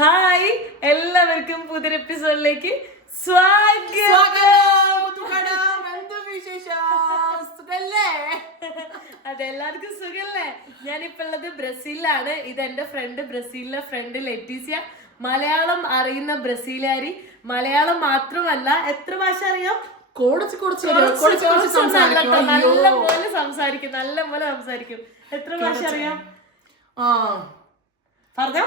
Hi, എല്ലാവർക്കും പുതിയൊരു എപ്പിസോഡിലേക്ക് സ്വാഗതം. അതെ, എല്ലാവർക്കും സുഖല്ലേ? ഞാനിപ്പോ ഉള്ളത് ബ്രസീലിലാണ്. ഇത് എന്റെ ഫ്രണ്ട്, ബ്രസീലിലെ ഫ്രണ്ട് ലെറ്റീസിയ. മലയാളം അറിയുന്ന ബ്രസീലുകാരി. മലയാളം മാത്രമല്ല, എത്ര ഭാഷ അറിയാം? നല്ലപോലെ സംസാരിക്കും. എത്ര ഭാഷ അറിയാം? പറഞ്ഞോ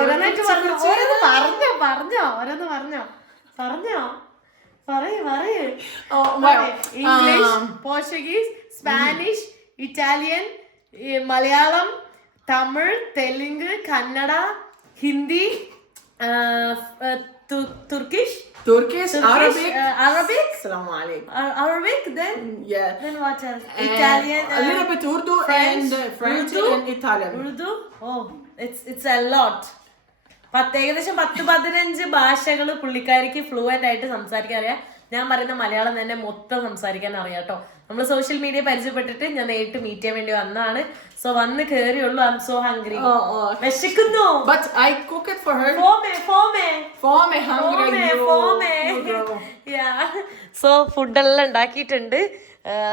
ഓരോന്നായിട്ട് പറയൂ. English, Portuguese, Spanish, Italian, Malayalam, Tamil, Telugu, Kannada, Hindi, Turkish, Arabic. Assalamu alaikum. Arabic, then what else? Italian, a little bit Urdu, French, and French Urdu? and Italian. Urdu? Oh, it's a lot. ഏകദേശം 10-15 ഭാഷകൾ പുള്ളിക്കാരിക്ക് ഫ്ലുവൻ്റ് ആയിട്ട് സംസാരിക്കാൻ അറിയാം. ഞാൻ പറയുന്ന മലയാളം തന്നെ മൊത്തം സംസാരിക്കാൻ അറിയാം കേട്ടോ. നമ്മൾ സോഷ്യൽ മീഡിയ പരിചയപ്പെട്ടിട്ട് ഞാൻ നേരിട്ട് മീറ്റ് ചെയ്യാൻ വേണ്ടി വന്നതാണ്. സോ വന്ന് കേറിയുള്ളൂ. I'm so hungry. വിശക്കുന്നു. But I cook it for her. Fome, hungry. Yeah. So ഫുഡെല്ലാം ഉണ്ടാക്കിയിട്ടുണ്ട്.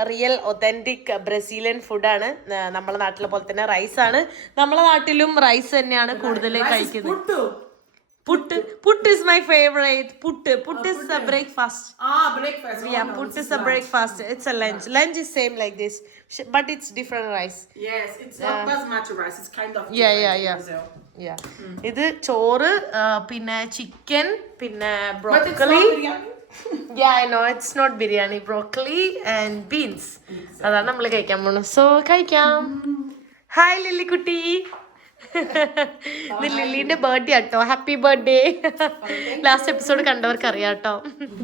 റിയൽ ഒതന്റിക് ബ്രസീലിയൻ ഫുഡാണ്. നമ്മളെ നാട്ടിലെ പോലെ തന്നെ റൈസാണ്. നമ്മളെ നാട്ടിലും റൈസ് തന്നെയാണ് കൂടുതൽ കഴിക്കുന്നത്. Put is my favorite. Put is a breakfast. Breakfast. Yeah, put is a breakfast. It's a lunch. Lunch is same like this, but it's different rice. Yes, it's not basmati rice. It's kind of Yeah. ഇത് ചോറ്, പിന്നെ chicken, പിന്നെ broccoli. But it's not biryani. Yeah, I know it's not biryani. Broccoli and beans. അതാണ് നമ്മൾ കഴിക്കാൻ പോകുന്നത്. So കഴിക്കാം. Hi lily കുട്ടി. ഇത് ലില്ലിന്റെ ബർത്ത്ഡേ ആട്ടോ. Happy birthday. ലാസ്റ്റ് എപ്പിസോഡ് കണ്ടവർക്ക് അറിയാം കേട്ടോ.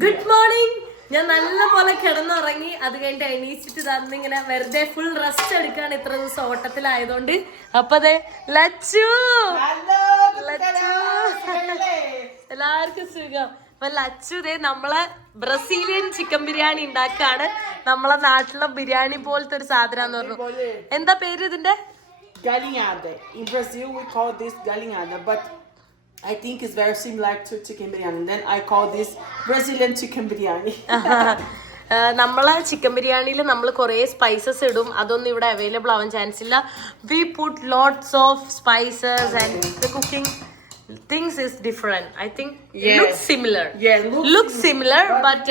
Good morning. ഞാൻ നല്ല പോലെ കിടന്നുറങ്ങി. അത് കഴിഞ്ഞിട്ട് എണീച്ചിട്ട് തന്നിങ്ങനെ വെറുതെ ഫുൾ റെസ്റ്റ് എടുക്കാണ് ഇത്ര ദിവസം ഓട്ടത്തിലായതുകൊണ്ട്. അപ്പൊ അതെ ലച്ചു, എല്ലാവർക്കും സുഖം. അപ്പൊ ലച്ചു ഇതേ നമ്മളെ ബ്രസീലിയൻ ചിക്കൻ ബിരിയാണി ഉണ്ടാക്കാണ്. നമ്മളെ നാട്ടിലെ ബിരിയാണി പോലത്തെ ഒരു സാധനം പറഞ്ഞു. എന്താ പേര് ഇതിന്റെ? Galinhada. In Brazil, we call this galinhada, but I think it's very similar to chicken biryani. Then I call this Brazilian chicken biryani. നമ്മളെ ചിക്കൻ ബിരിയാണിയിൽ നമ്മൾ കുറേ സ്പൈസസ് ഇടും. അതൊന്നും ഇവിടെ അവൈലബിൾ ആവാൻ ചാൻസ് ഇല്ല. We put lots of spices and the cooking things is different. I think it looks similar. Looks similar, but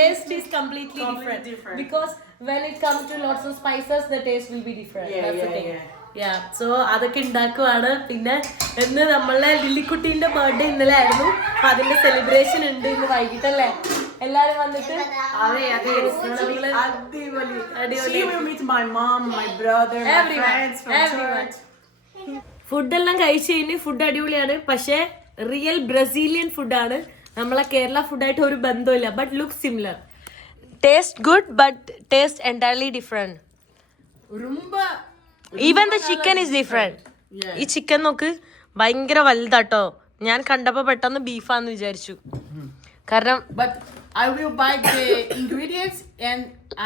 taste is completely different. Because when it comes to lots of spices, the taste will be different. That's the thing. Yeah. So അതൊക്കെ ഉണ്ടാക്കുവാണ്. പിന്നെ ഇന്ന് നമ്മളെ ലില്ലിക്കുട്ടീന്റെ birthday ഇന്നലെ ആയിരുന്നു. അപ്പൊ അതിന്റെ celebration ഉണ്ട് ഇന്ന് വൈകിട്ടല്ലേ. എല്ലാരും വന്നിട്ട് She will meet my mom, my brother, my friends from church. ഫുഡെല്ലാം കഴിച്ച് കഴിഞ്ഞ് ഫുഡ് അടിപൊളിയാണ്. പക്ഷേ റിയൽ ബ്രസീലിയൻ ഫുഡാണ്. നമ്മളെ കേരള ഫുഡായിട്ട് ഒരു ബന്ധമില്ല. But look similar. Taste good but taste entirely different. Even the chicken is different. ഈ ചിക്കൻ നോക്ക്, ഭയങ്കര വലുതാട്ടോ. ഞാൻ കണ്ടപ്പോ പെട്ടെന്ന് ബീഫാന്ന് വിചാരിച്ചു. കാരണം But I will buy the ingredients and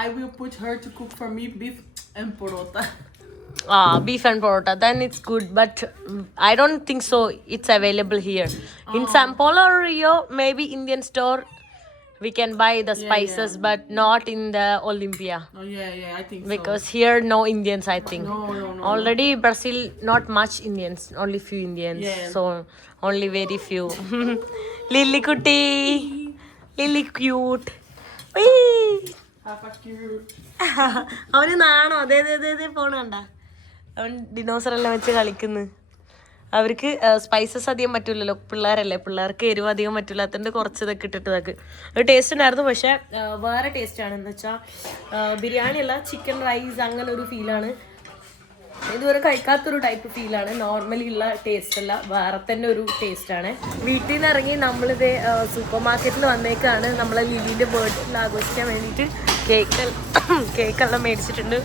I will put her to cook for me beef and porota. Beef and porota, then it's good, but I don't think so it's available here. In Sao Paulo or Rio, maybe Indian store we can buy the spices, but not in the Olympia. I think Because here no Indians, I think. No. Already Brazil not much Indians, only few Indians. So only very few. Lily kutti, Lily cute. അവന് നാണോ? അതേ പോണ കണ്ട, അവൻ dinosaur എല്ലാം വെച്ച് കളിക്കുന്നു. അവർക്ക് സ്പൈസസ് അധികം പറ്റൂലല്ലോ, പിള്ളേരല്ലേ, പിള്ളേർക്ക് എരിവ് അധികം പറ്റില്ലാത്തതുകൊണ്ട് കുറച്ച് ഇതൊക്കെ ഇട്ടിട്ടതൊക്കെ ഒരു ടേസ്റ്റ് ഉണ്ടായിരുന്നു. പക്ഷെ വേറെ ടേസ്റ്റാണ്. എന്ന് വെച്ചാൽ ബിരിയാണി അല്ല, ചിക്കൻ റൈസ് അങ്ങനെ ഒരു ഫീലാണ്. ഇതുവരെ കഴിക്കാത്തൊരു ടൈപ്പ് ഫീലാണ്. നോർമലി ഉള്ള ടേസ്റ്റ് അല്ല, വേറെ തന്നെ ഒരു ടേസ്റ്റാണ്. വീട്ടിൽ നിന്ന് ഇറങ്ങി നമ്മളിത് സൂപ്പർ മാർക്കറ്റിൽ വന്നേക്കാണ്. നമ്മളെ ലില്ലിൻ്റെ ബർത്ത്ഡേ ആഘോഷിക്കാൻ വേണ്ടിയിട്ട് കേക്കെല്ലാം മേടിച്ചിട്ടുണ്ട്.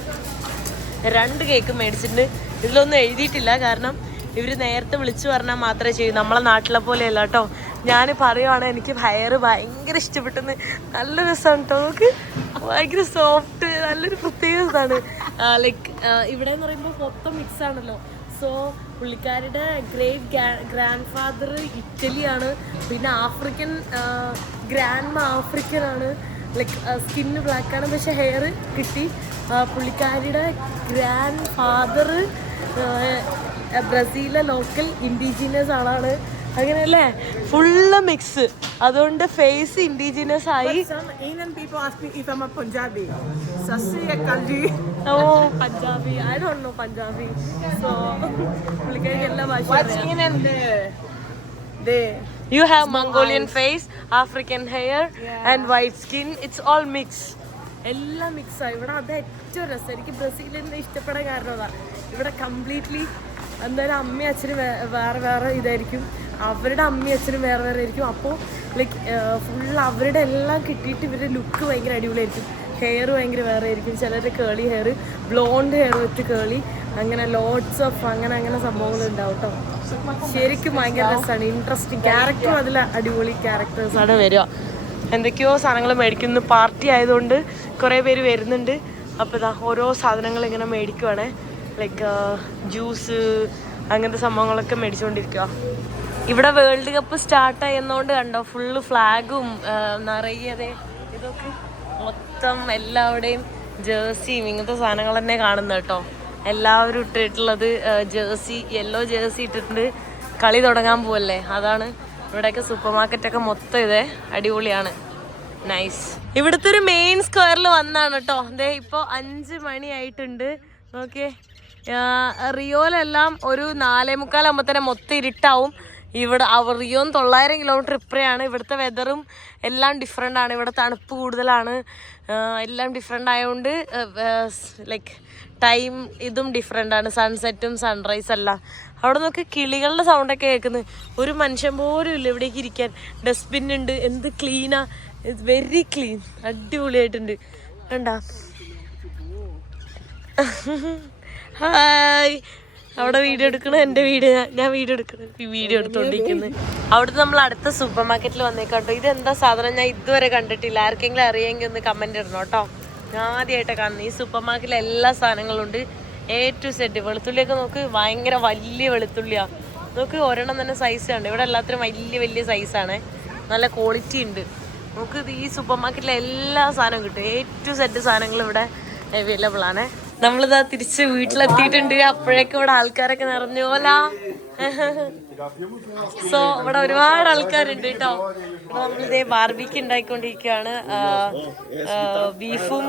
2 കേക്ക് മേടിച്ചിട്ടുണ്ട്. ഇതിലൊന്നും എഴുതിയിട്ടില്ല, കാരണം ഇവർ നേരത്തെ വിളിച്ചു പറഞ്ഞാൽ മാത്രമേ ചെയ്യൂ. നമ്മളെ നാട്ടിലെ പോലെയല്ല കേട്ടോ. ഞാൻ പറയുവാണ്, എനിക്ക് ഹെയർ ഭയങ്കര ഇഷ്ടപ്പെട്ടെന്ന്. നല്ല രസമാണ് കേട്ടോ. നമുക്ക് ഭയങ്കര സോഫ്റ്റ്, നല്ലൊരു പ്രത്യേക ഇതാണ്. ലൈക്ക് ഇവിടെ എന്ന് പറയുമ്പോൾ മൊത്തം മിക്സ് ആണല്ലോ. സോ പുള്ളിക്കാരുടെ ഗ്രേറ്റ് ഗ്രാൻഡ് ഫാദർ ഇറ്റലിയാണ്. പിന്നെ ആഫ്രിക്കൻ ഗ്രാൻഡ് ആഫ്രിക്കൻ ആണ്. ലൈക്ക് സ്കിന്ന് ബ്ലാക്കാണ് പക്ഷെ ഹെയർ കിട്ടി. പുള്ളിക്കാരിയുടെ ഗ്രാൻഡ് ഫാദർ ബ്രസീലിലെ ലോക്കൽ ഇൻഡിജിനസ് ആളാണ്. അങ്ങനെയല്ലേ, ഫുള്ള് മിക്സ്. അതുകൊണ്ട് ഫേസ് ഇൻഡിജിനസ് ആയി. Oh Punjabi, I don't know Punjabi. So പുള്ളിക്കാരി എല്ലാ ഭാഷയും. You have Mongolian face, African hair and white skin. It's all mix. എല്ലാം മിക്സാണ് ഇവിടെ. അത് ഏറ്റവും രസം. എനിക്ക് ബ്രസീലിനെ ഇഷ്ടപ്പെടാൻ കാരണം അതാ. ഇവിടെ കംപ്ലീറ്റ്ലി എന്തായാലും അമ്മയും അച്ഛനും വേറെ വേറെ ഇതായിരിക്കും, അവരുടെ അമ്മയും അച്ഛനും വേറെ വേറെ ആയിരിക്കും. അപ്പോൾ ലൈക്ക് ഫുൾ അവരുടെ എല്ലാം കിട്ടിയിട്ട് ഇവരുടെ ലുക്ക് ഭയങ്കര അടിപൊളിയായിരിക്കും. ഹെയർ ഭയങ്കര വേറെ ആയിരിക്കും. ചിലരുടെ കേളി ഹെയർ, ബ്ലോണ്ട് ഹെയർ വിത്ത് കേളി, അങ്ങനെ ലോട്ട്സ് ഓഫ് അങ്ങനെ അങ്ങനെ സംഭവങ്ങൾ ഉണ്ടാവും കേട്ടോ. ശരിക്കും ഭയങ്കര രസമാണ്, ഇൻട്രസ്റ്റിംഗ്. ക്യാരക്ടറും അതിൽ അടിപൊളി ക്യാരക്ടേഴ്സാണ് വരിക. എന്തൊക്കെയോ സാധനങ്ങൾ മേടിക്കുന്നു. പാർട്ടി ആയതുകൊണ്ട് കുറേ പേര് വരുന്നുണ്ട്. അപ്പോൾ ഇതാ ഓരോ സാധനങ്ങൾ ഇങ്ങനെ മേടിക്കുവാണ്. ലൈക്ക് ജ്യൂസ് അങ്ങനത്തെ സംഭവങ്ങളൊക്കെ മേടിച്ചുകൊണ്ടിരിക്കുക. ഇവിടെ വേൾഡ് കപ്പ് സ്റ്റാർട്ട് ചെയ്യുന്നതുകൊണ്ട് കണ്ടോ ഫുള്ള് ഫ്ലാഗും നിറയെ ഇതൊക്കെ മൊത്തം എല്ലാവരുടെയും ജേഴ്സിയും ഇങ്ങനത്തെ സാധനങ്ങൾ തന്നെ കാണുന്നത് കേട്ടോ. എല്ലാവരും ഇട്ടിട്ടുള്ളത് ജേഴ്സി, യെല്ലോ ജേഴ്സി ഇട്ടിട്ടുണ്ട്. കളി തുടങ്ങാൻ പോവല്ലേ, അതാണ്. ഇവിടെയൊക്കെ സൂപ്പർ മാർക്കറ്റൊക്കെ മൊത്തം ഇതേ അടിപൊളിയാണ്. നൈസ്. ഇവിടുത്തെ ഒരു മെയിൻ സ്ക്വയറിൽ വന്നാണ് കേട്ടോ. അതെ ഇപ്പോൾ 5 മണിയായിട്ടുണ്ട്. നോക്കിയേ, റിയോയിലെല്ലാം ഒരു 4:45 ആകുമ്പോൾ തന്നെ മൊത്തം ഇരുട്ടാവും. ഇവിടെ റിയോന്ന് 900 കിലോമീറ്റർ ഇപ്പറയാണ്. ഇവിടുത്തെ വെതറും എല്ലാം ഡിഫറെൻ്റ് ആണ്. ഇവിടെ തണുപ്പ് കൂടുതലാണ്, എല്ലാം ഡിഫറെൻ്റ് ആയതുകൊണ്ട് ലൈക്ക് ടൈം ഇതും ഡിഫറെൻ്റ് ആണ്. സൺസെറ്റും സൺറൈസ് എല്ലാം. അവിടെ നോക്കി കിളികളുടെ സൗണ്ടൊക്കെ കേൾക്കുന്നത്. ഒരു മനുഷ്യൻ പോലും ഇല്ല ഇവിടേക്ക് ഇരിക്കാൻ. ഡസ്റ്റ്ബിൻ ഉണ്ട്, എന്ത് ക്ലീനാ, ഇറ്റ്സ് വെരി ക്ലീൻ, അടിപൊളിയായിട്ടുണ്ട്. കണ്ടാ? ഹായ്. അവിടെ വീഡിയോ എടുക്കണ എൻ്റെ വീഡിയോ, ഞാൻ വീഡിയോ എടുത്തോണ്ടിരിക്കുന്നത്. അവിടുത്തെ നമ്മൾ അടുത്ത സൂപ്പർ മാർക്കറ്റിൽ വന്നേക്കാട്ടോ. ഇതെന്താ സാധനം ഞാൻ ഇതുവരെ കണ്ടിട്ടില്ല. ആർക്കെങ്കിലും അറിയാമെങ്കിൽ ഒന്ന് കമൻറ്റ് ഇടണം കേട്ടോ. ഞാൻ ആദ്യമായിട്ടാണ് കാണുന്നത്. ഈ സൂപ്പർ മാർക്കറ്റിൽ എല്ലാ സാധനങ്ങളും ഉണ്ട്, A to Z. വെളുത്തുള്ളിയൊക്കെ നോക്ക്, ഭയങ്കര വലിയ വെളുത്തുള്ളിയാണ്. നോക്ക്, ഒരെണ്ണം തന്നെ സൈസ് ഉണ്ട്. ഇവിടെ എല്ലാത്തിനും വലിയ വലിയ സൈസാണ്, നല്ല ക്വാളിറ്റി ഉണ്ട്. നമുക്ക് ഈ സൂപ്പർ മാർക്കറ്റിലെ എല്ലാ സാധനവും കിട്ടും. A to Z സാധനങ്ങൾ ഇവിടെ അവൈലബിൾ ആണ്. നമ്മളിതാ തിരിച്ച് വീട്ടിലെത്തിയിട്ടുണ്ട്. അപ്പോഴേക്കും ഇവിടെ ആൾക്കാരൊക്കെ നിറഞ്ഞു പോലെ. സോ ഇവിടെ ഒരുപാട് ആൾക്കാരുണ്ട് കേട്ടോ. ഇവിടെ നമ്മളിതേ ബാർബിക്ക് ഉണ്ടാക്കിക്കൊണ്ടിരിക്കുകയാണ്. ബീഫും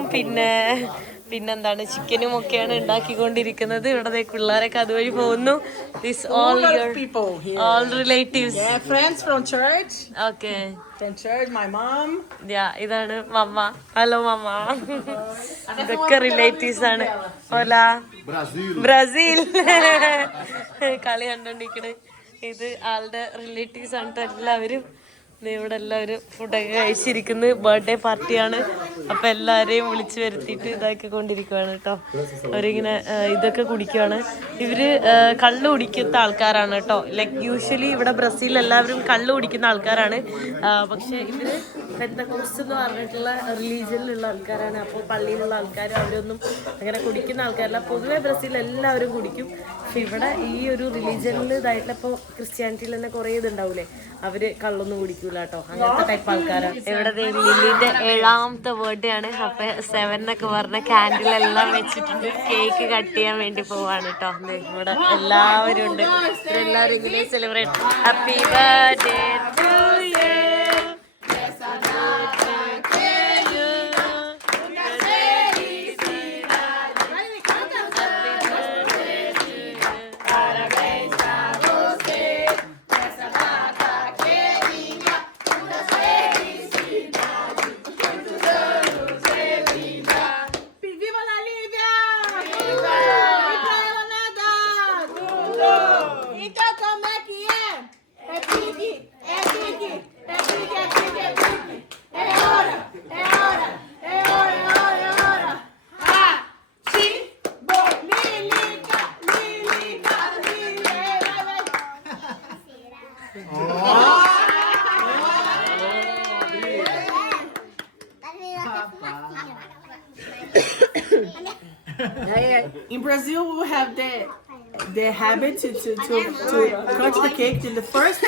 പിന്നെന്താണ് ചിക്കനും ഒക്കെയാണ് ഉണ്ടാക്കിക്കൊണ്ടിരിക്കുന്നത്. ഇവിടെ പിള്ളേരൊക്കെ അതുവഴി പോകുന്നു. This all relatives. Yeah, friends from church. Okay. From church, my mom. Yeah, ഇതാണ് മമ്മ. ഹലോ മമ്മ. ഇതൊക്കെ റിലേറ്റീവ്സ് ആണ്. ഓലാ ബ്രസീൽ. കളി കണ്ടോണ്ടിരിക്കണ്. ഇത് ആളുടെ റിലേറ്റീവ്സ് ആണ് കേട്ടോ. എല്ലാവരും ഇവിടെ എല്ലാവരും ഫുഡൊക്കെ കഴിച്ചിരിക്കുന്നു. ബർത്ത്ഡേ പാർട്ടിയാണ്. അപ്പം എല്ലാവരെയും വിളിച്ചു വരുത്തിയിട്ട് ഇതാക്കി കൊണ്ടിരിക്കുവാണ് കേട്ടോ. അവരിങ്ങനെ ഇതൊക്കെ കുടിക്കുവാണ്. ഇവർ കള്ള് കുടിക്കുന്ന ആൾക്കാരാണ് കേട്ടോ. ലൈക്ക് യൂഷ്വലി ഇവിടെ ബ്രസീലിൽ എല്ലാവരും കള്ള് കുടിക്കുന്ന ആൾക്കാരാണ്. പക്ഷേ ഇവർ പെന്തക്കോസ്റ്റ് എന്ന് പറഞ്ഞിട്ടുള്ള റിലീജിയനിലുള്ള ആൾക്കാരാണ്. അപ്പോൾ പള്ളിയിലുള്ള ആൾക്കാർ അവരൊന്നും അങ്ങനെ കുടിക്കുന്ന ആൾക്കാരല്ല. പൊതുവെ ബ്രസീലിൽ എല്ലാവരും കുടിക്കും. പക്ഷെ ഇവിടെ ഈ ഒരു റിലീജിയനിൽ ഇതായിട്ടുള്ള ഇപ്പോൾ ക്രിസ്ത്യാനിറ്റിയിൽ തന്നെ കുറേ ഇതുണ്ടാവൂലേ, അവര് കള്ളൊന്നും കുടിക്കൂല കേട്ടോ. അങ്ങനത്തെ ടൈപ്പ് ആൾക്കാരാണ്. ഇവിടെ ലില്ലിന്റെ 7ാമത്തെ ബർത്ത്ഡേ ആണ്. അപ്പൊ 7 എന്നൊക്കെ പറഞ്ഞ ക്യാൻഡിൽ എല്ലാം വെച്ചിട്ടുണ്ട്. കേക്ക് കട്ട് ചെയ്യാൻ വേണ്ടി പോവാണ് കേട്ടോ. ഇവിടെ എല്ലാവരും ഉണ്ട്. എല്ലാവരും ഇതിനെ celebrate. Happy birthday to you. In Brazil, we have the habit to cut the cake. Then the first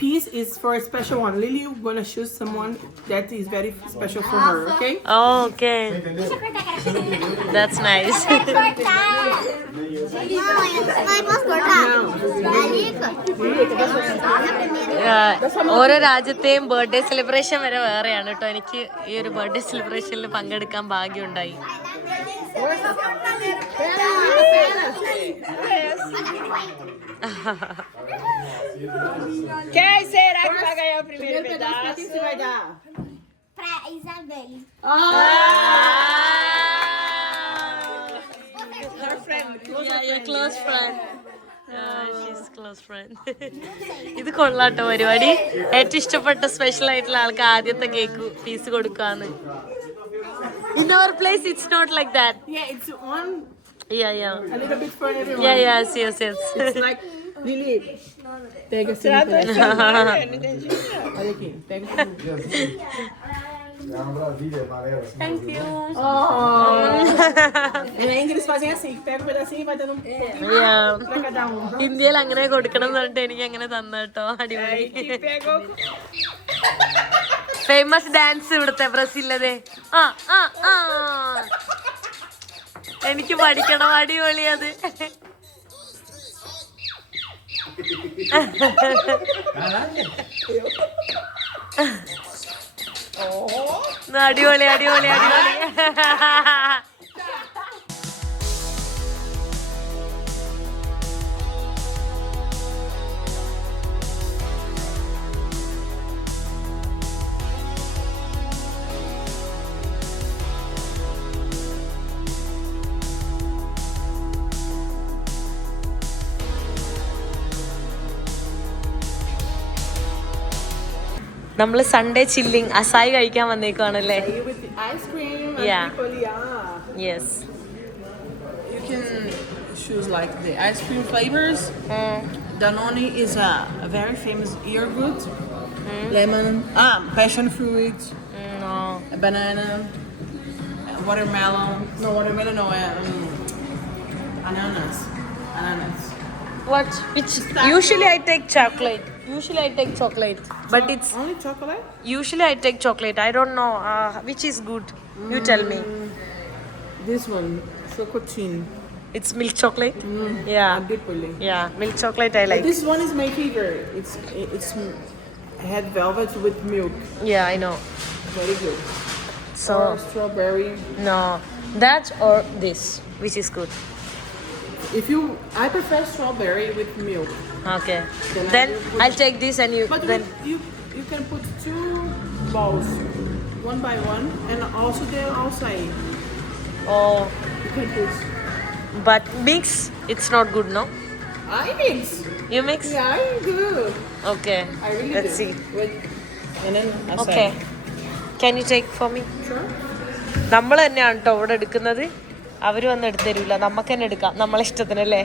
piece is for a special one. Lily, you're gonna choose someone that is very special for her, okay? Oh, okay. That's nice. ഓരോ രാജ്യത്തെയും birthday celebration വരെ വേറെയാണ് കേട്ടോ. എനിക്ക് ഈ ഒരു birthday സെലിബ്രേഷനിൽ പങ്കെടുക്കാൻ ഭാഗ്യമുണ്ടായി. Quem será que vai ganhar o primeiro pedaço? Pra quem você vai dar? Pra Isabelle. Her friend. Yeah, close friend. She's close friend. ഇത് കൊള്ളാട്ടോ പരിപാടി. ഏറ്റവും ഇഷ്ടപ്പെട്ട സ്പെഷ്യൽ ആയിട്ടുള്ള ആൾക്ക് ആദ്യത്തെ കേക്ക് പീസ് കൊടുക്കാന്ന്. In our place it's not like that. Yeah, it's one. Yeah. A little bit for everyone. Yeah, yes. It's like Lily. Pega assim. Olha aqui, pega. Thank you. Na Índia eles fazem assim, pega um pedacinho e vai dando Yeah. pra cada um. ഇന്ത്യയിൽ അങ്ങനെ കൊടുക്കണം എന്ന് പറഞ്ഞിട്ട് എനിക്ക് അങ്ങനെ തന്ന കേട്ടോ. അടിപൊളി. Pegou. ഫേമസ് ഡാൻസ് ഇവിടുത്തെ ബ്രസീലിലതെ. ആ എനിക്ക് പഠിക്കണം. അടിപൊളി അത്. അടിപൊളി. നമ്മള് സൺഡേ ചില്ലിങ് അസായി കഴിക്കാൻ വന്നേക്കുവാണല്ലേ. With the ice cream and Yeah. picolia. Yes. You can choose like the ice cream flavors. Danone is a very famous yogurt. Lemon, passion fruit, No. banana, watermelon. No, watermelon, no, ananas. What? Which usually I take chocolate. But it's Only chocolate? usually I take chocolate. I don't know which is good. You tell me. This one, chocotine. It's milk chocolate. Yeah. Adipoli. Yeah, milk chocolate I like. This one is my favorite. It's had velvet with milk. Yeah, I know. Very good. So Or strawberry. no, that or this, which is good. I prefer strawberry with milk. Okay. Then I Then will put- I'll take this and you. But Then you can put 2 balls, one by one, and also the acai. oh, You can put. but mix. It's not good, no? I mix. You mix? Yeah, I do. Okay. I really Let's do. see. And then acai. Okay. Can you take for me? Sure. നമ്മൾ തന്നെയാണ് കേട്ടോ ഇവിടെ എടുക്കുന്നത്. അവർ വന്ന് എടുത്തു തരൂല. നമുക്ക് തന്നെ എടുക്കാം നമ്മളെ ഇഷ്ടത്തിനല്ലേ.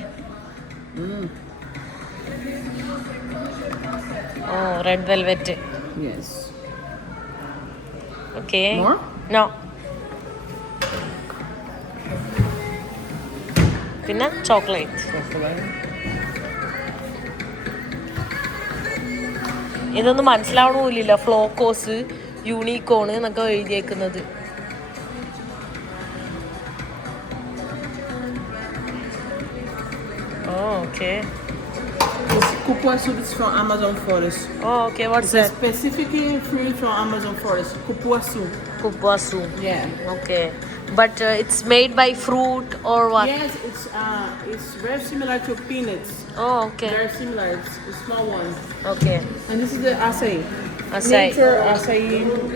Oh red velvet. Yes. Okay. More? No. പിന്നെ ചോക്ലേറ്റ്. Chocolate. ഇതൊന്നും മനസ്സിലാവണമില്ല. ഫ്ലോക്കോസ്, യൂണിക്കോണ് എന്നൊക്കെ എഴുതിയേക്കുന്നത്. Oh, okay. This cupuaçu is from Amazon forest. Oh, okay. What's It's a that? specific fruit from Amazon forest. Cupuaçu. Kubasu. Yeah. Okay. But it's made by fruit or what? Yes, it's very similar to peanuts. Oh, okay. Very similar. It's a small one. Okay. And this is the acai. Acai. Nature acai.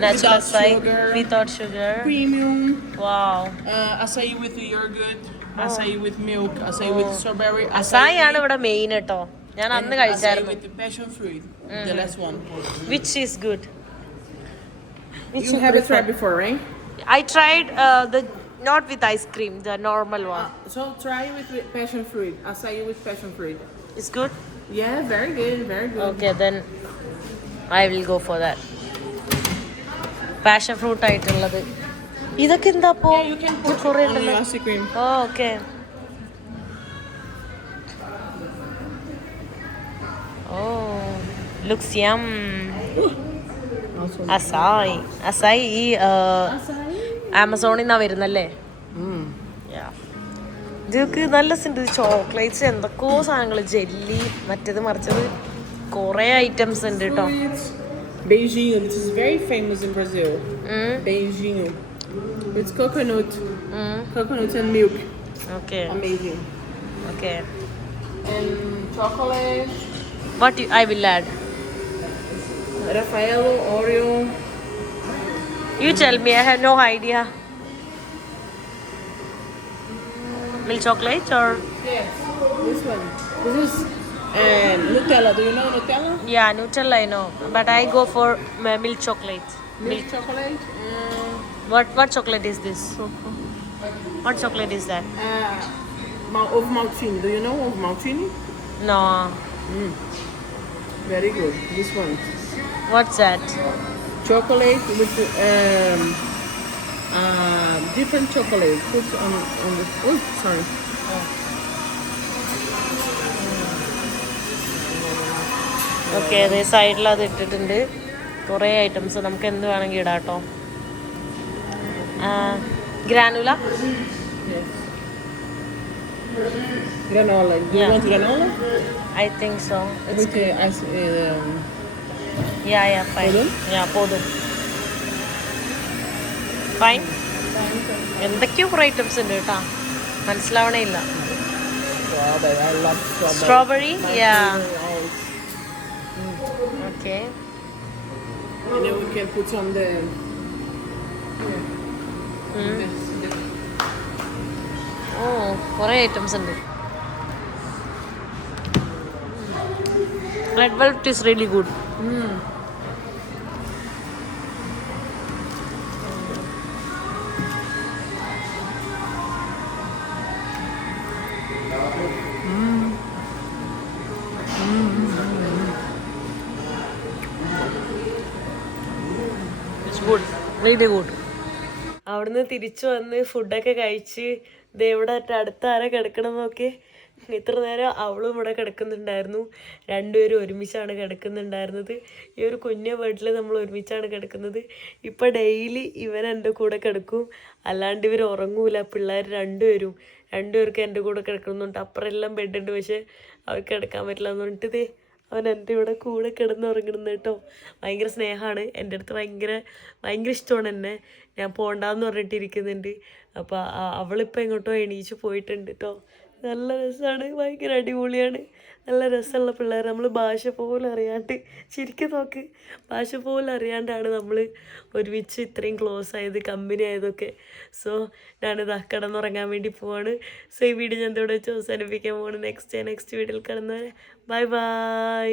Natural without acai sugar. without sugar. Premium. Wow. Acai with yogurt. Acai with milk. Acai with strawberry. അസായി ആണ് ഇവിടെ main കേട്ടോ. ഞാൻ അന്ന് acai കഴിച്ചായിരുന്നു. with the passion fruit. The last one. Which is good? Which You have tried before, right? I tried the not with ice cream, the normal one. So try with passion fruit. Acai with passion fruit. It's good? Yeah, very good, very good. Okay, then I will go for that. Passion fruit ആയിട്ടുള്ളത്. ഇതൊക്കെ എന്താ പോ? Yeah, you can put കുറേ on ഉണ്ടല്ലോ. your ice cream. Oh, okay. Looks യം. Also. അസായി. അസായി ഈ ആമസോണിൽ നിന്നാണ് വരുന്നല്ലേ? Mm. ഇതൊക്കെ നല്ല ഉണ്ട്. ചോക്ലേറ്റ്സ് എന്തൊക്കെയോ സാധനങ്ങൾ, ജെല്ലി, മറ്റേത് മറിച്ചത്, കുറേ ഐറ്റംസ് ഉണ്ട് കേട്ടോ. Beijinho, this is very famous in Brazil. Beijinho. It's coconut and milk. Okay. Amazing. Okay. And chocolate. What I will add? Raffaello, Oreo. You tell me. I have no idea. Milk chocolate or? Yes, this one. This is Nutella. Do you know Nutella? Yeah, Nutella I know, but I go for milk chocolate. Milk chocolate. What chocolate is this? What chocolate is that? Of Maltini. Do you know of Maltini? No. Very good. This one. What's that? Chocolate with different chocolate. Put on the. Oh, sorry. Okay, അതേ സൈഡിൽ അത് ഇട്ടിട്ടുണ്ട്. കുറേ items നമുക്ക് എന്ത് വേണമെങ്കിൽ ഇടാം കേട്ടോ. ഗ്രാനുല. Yes. Granola. Do you want granola? I think so. It's With ice. yeah, fine. പോതും? Yeah, പോതും. ഫൈൻ. എന്തൊക്കെയോ കുറേ ഐറ്റംസ് ഉണ്ട് കേട്ടോ, മനസ്സിലാവണേ ഇല്ല. Strawberry. I love strawberry. Strawberry? Yeah. Always. Okay. And then we can put on the. ഓ, കുറേ items ഉണ്ട്. Red velvet is really good. Good, really good. അവിടുന്ന് തിരിച്ചു വന്ന് ഫുഡൊക്കെ കഴിച്ച് ഇവിടെ അടുത്ത ആരാ കിടക്കണമെന്നൊക്കെ. ഇത്ര നേരം അവളും ഇവിടെ കിടക്കുന്നുണ്ടായിരുന്നു. രണ്ടുപേരും ഒരുമിച്ചാണ് കിടക്കുന്നുണ്ടായിരുന്നത്. ഈ ഒരു കുഞ്ഞ വീട്ടിൽ നമ്മൾ ഒരുമിച്ചാണ് കിടക്കുന്നത്. ഇപ്പം ഡെയിലി ഇവൻ എൻ്റെ കൂടെ കിടക്കും, അല്ലാണ്ട് ഇവർ ഉറങ്ങൂല. പിള്ളേർ രണ്ടുപേർക്ക് എൻ്റെ കൂടെ കിടക്കുന്നുണ്ട്. അപ്പുറം എല്ലാം ബെഡുണ്ട്, പക്ഷേ അവർക്ക് കിടക്കാൻ പറ്റില്ല എന്ന് പറഞ്ഞിട്ട് അവൻ എൻ്റെ ഇവിടെ കൂടെ കിടന്നുറങ്ങണം കേട്ടോ. ഭയങ്കര സ്നേഹമാണ് എൻ്റെ അടുത്ത്, ഭയങ്കര ഇഷ്ടമാണ് എന്നെ. ഞാൻ പോകണ്ടെന്ന് പറഞ്ഞിട്ടിരിക്കുന്നുണ്ട്. അപ്പോൾ അവളിപ്പോൾ എങ്ങോട്ടോ എണീച്ച് പോയിട്ടുണ്ട് കേട്ടോ. നല്ല രസമാണ്, ഭയങ്കര അടിപൊളിയാണ്. നല്ല രസമുള്ള പിള്ളേർ. നമ്മൾ ഭാഷ പോലും അറിയാണ്ട്, ശരിക്കും നോക്ക്, ഭാഷ പോലും അറിയാണ്ടാണ് നമ്മൾ ഒരുമിച്ച് ഇത്രയും ക്ലോസ് ആയത്, കമ്പനി ആയതൊക്കെ. സോ ഞാനിത് കിടന്നുറങ്ങാൻ വേണ്ടി പോവാണ്. സോ ഈ വീഡിയോ ഞാൻ ഇവിടെ വെച്ച് അവസാനിപ്പിക്കാൻ പോവാണ്. നെക്സ്റ്റ് വീഡിയോയിൽ കിടന്നവരെ ബൈ.